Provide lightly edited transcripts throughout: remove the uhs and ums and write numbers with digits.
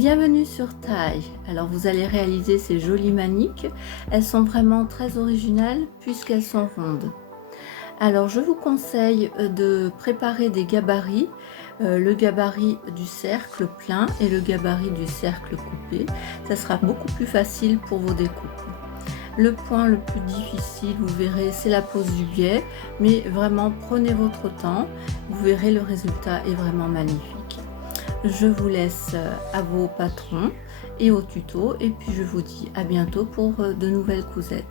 Bienvenue sur Taille. Alors vous allez réaliser ces jolies maniques. Elles sont vraiment très originales puisqu'elles sont rondes. Alors je vous conseille de préparer des gabarits, le gabarit du cercle plein et le gabarit du cercle coupé. Ça sera beaucoup plus facile pour vos découpes. Le point le plus difficile, vous verrez, c'est la pose du biais, mais vraiment prenez votre temps, vous verrez le résultat est vraiment magnifique. Je vous laisse à vos patrons et au tuto, et puis je vous dis à bientôt pour de nouvelles cousettes.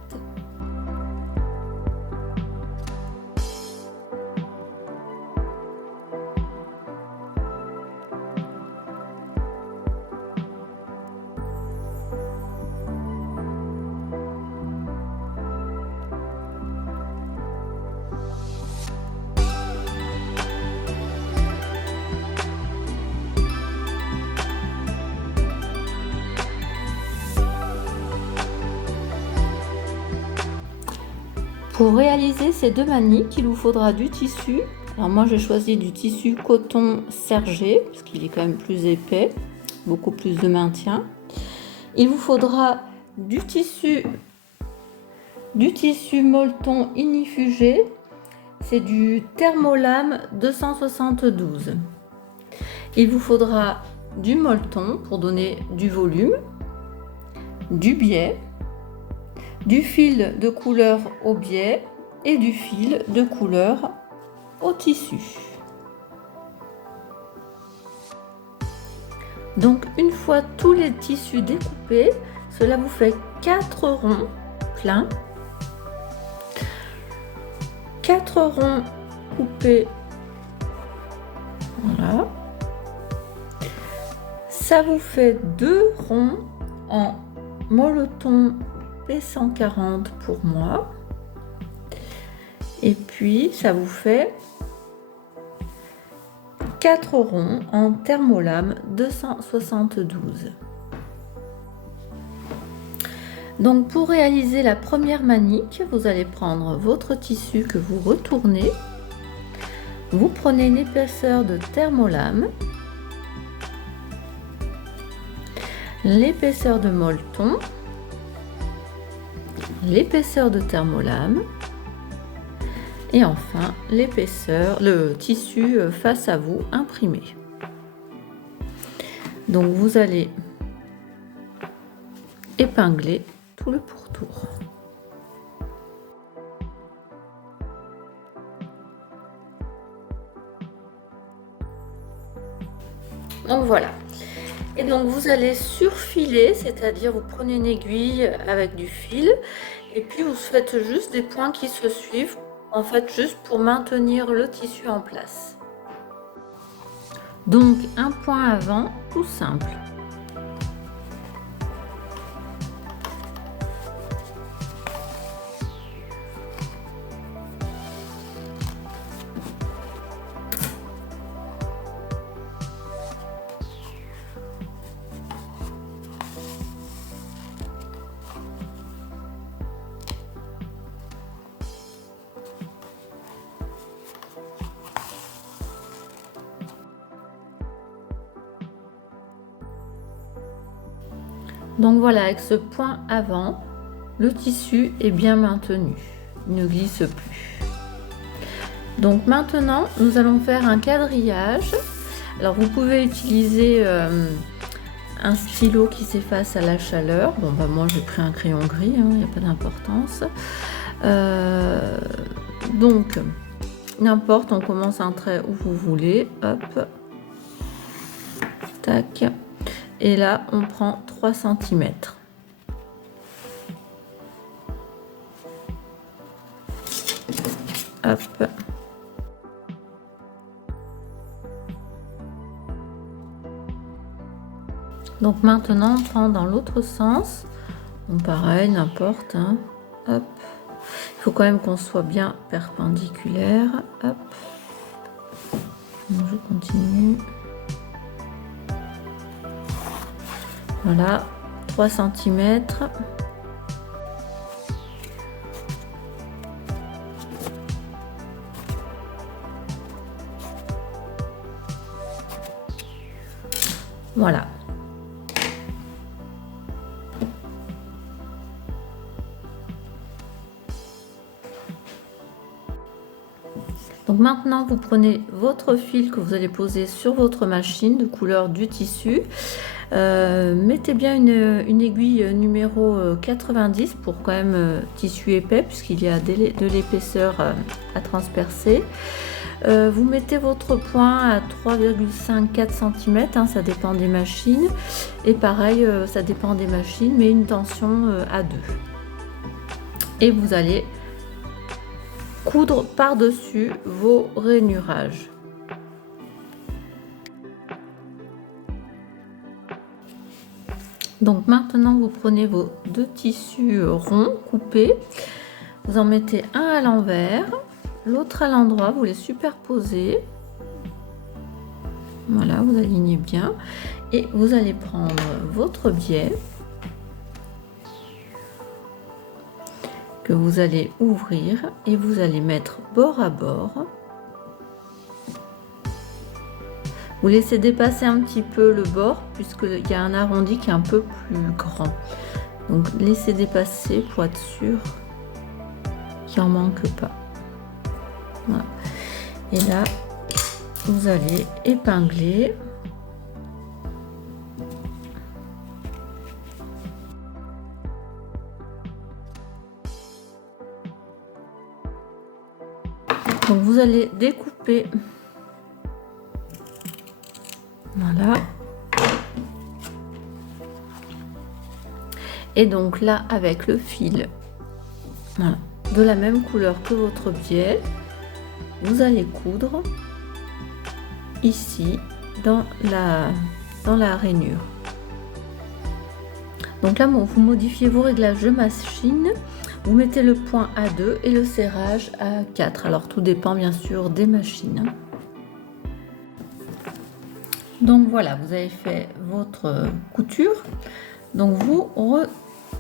Pour réaliser ces deux maniques, il vous faudra du tissu. Alors moi j'ai choisi du tissu coton sergé, parce qu'il est quand même plus épais, beaucoup plus de maintien. Il vous faudra du tissu molleton inifugé, c'est du Thermolame 272. Il vous faudra du molleton pour donner du volume, du biais, du fil de couleur au biais et du fil de couleur au tissu. Donc une fois tous les tissus découpés, cela vous fait 4 ronds pleins, 4 ronds coupés, voilà. Ça vous fait 2 ronds en molleton P140 pour moi, et puis ça vous fait 4 ronds en Thermolame 272. Donc pour réaliser la première manique, vous allez prendre votre tissu que vous retournez, vous prenez une épaisseur de Thermolame, l'épaisseur de molleton, l'épaisseur de Thermolame et enfin l'épaisseur, le tissu face à vous imprimé. Donc vous allez épingler tout le pourtour. Donc voilà. Et donc vous allez surfiler, c'est-à-dire vous prenez une aiguille avec du fil et puis vous faites juste des points qui se suivent, en fait juste pour maintenir le tissu en place. Donc un point avant, tout simple. Donc voilà, avec ce point avant, le tissu est bien maintenu, il ne glisse plus. Donc maintenant, nous allons faire un quadrillage. Alors vous pouvez utiliser un stylo qui s'efface à la chaleur. Bon bah moi j'ai pris un crayon gris, il n'y a pas d'importance. Donc n'importe, on commence un trait où vous voulez, hop, tac. Et là, on prend 3 cm. Hop. Donc maintenant, on prend dans l'autre sens. Donc pareil, n'importe. Hein. Hop. Il faut quand même qu'on soit bien perpendiculaire. Hop. Donc, je continue. Voilà, 3 cm. Voilà. Donc maintenant, vous prenez votre fil que vous allez poser sur votre machine de couleur du tissu. Mettez bien une aiguille numéro 90 pour quand même tissu épais puisqu'il y a de l'épaisseur à transpercer. Vous mettez votre point à 3,5-4 cm, hein, ça dépend des machines. Et pareil, ça dépend des machines, mais une tension à 2. Et vous allez coudre par-dessus vos rainurages. Donc maintenant, vous prenez vos 2 tissus ronds coupés, vous en mettez un à l'envers, l'autre à l'endroit, vous les superposez. Voilà, vous alignez bien et vous allez prendre votre biais que vous allez ouvrir et vous allez mettre bord à bord. Vous laissez dépasser un petit peu le bord puisqu'il y a un arrondi qui est un peu plus grand. Donc laissez dépasser pour être sûr qu'il n'en manque pas. Voilà. Et là, vous allez épingler. Donc vous allez découper. Voilà. Et donc là, avec le fil, voilà, de la même couleur que votre biais, vous allez coudre ici dans la rainure. Donc là, vous modifiez vos réglages de machine. Vous mettez le point à 2 et le serrage à 4. Alors tout dépend bien sûr des machines. Donc voilà, vous avez fait votre couture. Donc vous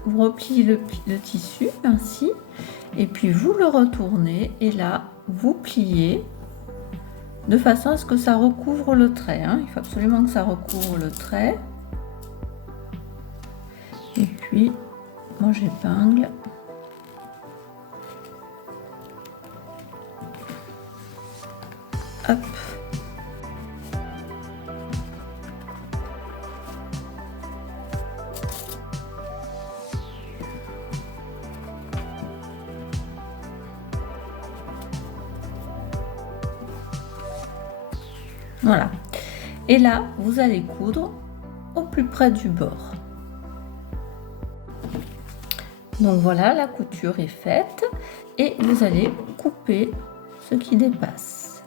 repliez le tissu ainsi et puis vous le retournez et là vous pliez de façon à ce que ça recouvre le trait, hein. Il faut absolument que ça recouvre le trait. Et puis moi j'épingle. Hop. Voilà. Et là, vous allez coudre au plus près du bord. Donc voilà, la couture est faite et vous allez couper ce qui dépasse.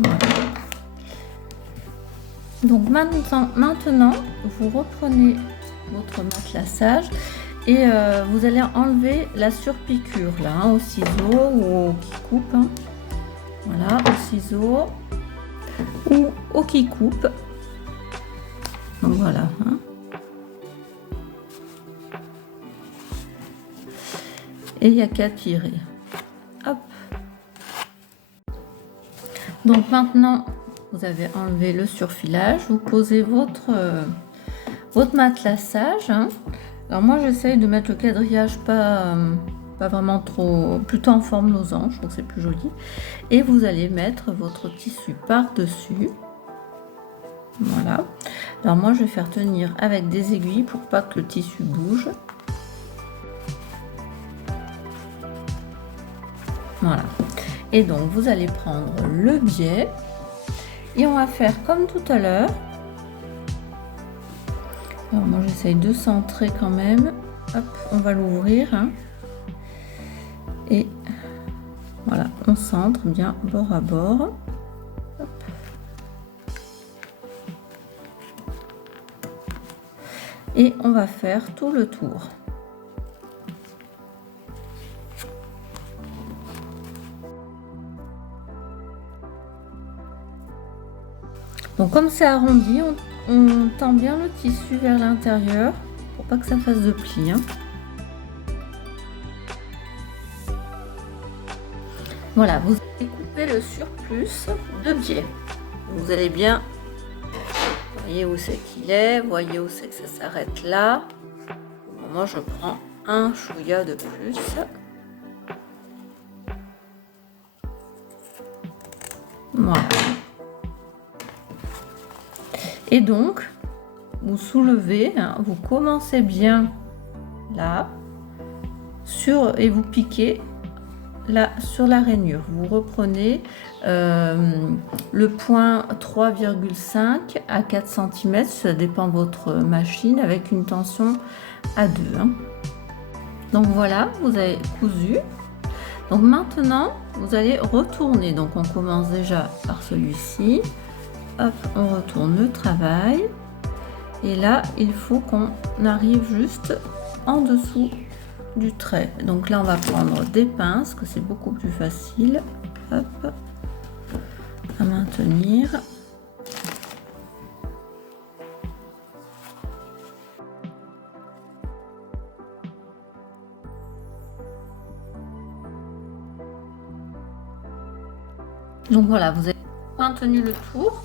Voilà. Donc maintenant, vous reprenez votre matelassage et vous allez enlever la surpiqûre là, hein, au ciseau ou au qui coupe. Hein. Voilà, au ciseau ou au qui coupe. Donc voilà. Hein. Et il n'y a qu'à tirer. Hop. Donc maintenant, vous avez enlevé le surfilage. Vous posez votre matelassage. Hein. Alors moi j'essaye de mettre le quadrillage pas vraiment trop, plutôt en forme losange, je trouve que c'est plus joli. Et vous allez mettre votre tissu par-dessus. Voilà. Alors moi je vais faire tenir avec des aiguilles pour pas que le tissu bouge. Voilà. Et donc vous allez prendre le biais et on va faire comme tout à l'heure. Alors moi j'essaye de centrer quand même. Hop, on va l'ouvrir. Hein. Et voilà, on centre bien bord à bord. Hop. Et on va faire tout le tour. Donc comme c'est arrondi, on tend bien le tissu vers l'intérieur pour pas que ça fasse de plis. Hein. Voilà, vous allez couper le surplus de biais. Vous allez bien, voyez où c'est qu'il est, voyez où c'est que ça s'arrête là. moi je prends un chouïa de plus. Voilà. Et donc, vous soulevez, hein, vous commencez bien là, et vous piquez là sur la rainure. Vous reprenez le point 3,5 à 4 cm, ça dépend de votre machine, avec une tension à 2. Hein. Donc voilà, vous avez cousu. Donc maintenant, vous allez retourner. Donc on commence déjà par celui-ci. Hop, on retourne le travail. Et là, il faut qu'on arrive juste en dessous du trait. Donc là, on va prendre des pinces, que c'est beaucoup plus facile. Hop, à maintenir. Donc voilà, vous avez maintenu le tour.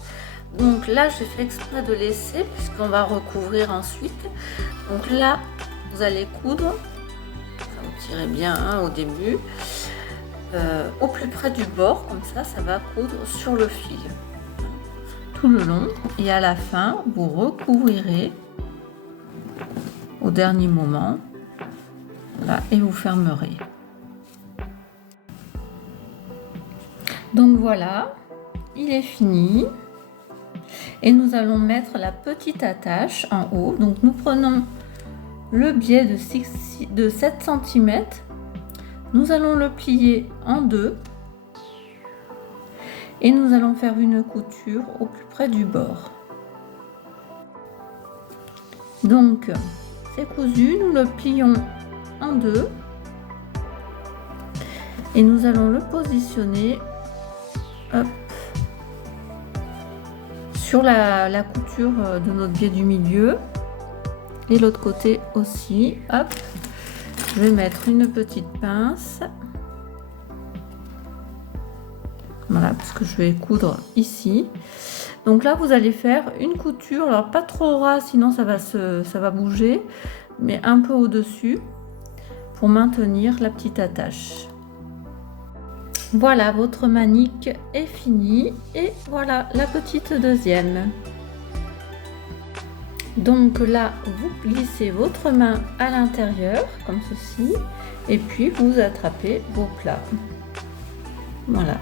Donc là, j'ai fait exprès de laisser puisqu'on va recouvrir ensuite. Donc là, vous allez coudre. Vous tirez bien hein, au début, au plus près du bord, comme ça va coudre sur le fil tout le long. Et à la fin, vous recouvrirez au dernier moment. Là, et vous fermerez. Donc voilà, il est fini. Et nous allons mettre la petite attache en haut. Donc nous prenons le biais de 7 cm. Nous allons le plier en deux. Et nous allons faire une couture au plus près du bord. Donc c'est cousu, nous le plions en deux. Et nous allons le positionner hop, sur la couture de notre biais du milieu et l'autre côté aussi. Hop, je vais mettre une petite pince, voilà, parce que je vais coudre ici. Donc là, vous allez faire une couture, alors pas trop ras, sinon ça va bouger, mais un peu au-dessus pour maintenir la petite attache. Voilà, votre manique est finie et voilà la petite deuxième. Donc là, vous glissez votre main à l'intérieur comme ceci et puis vous attrapez vos plats. Voilà.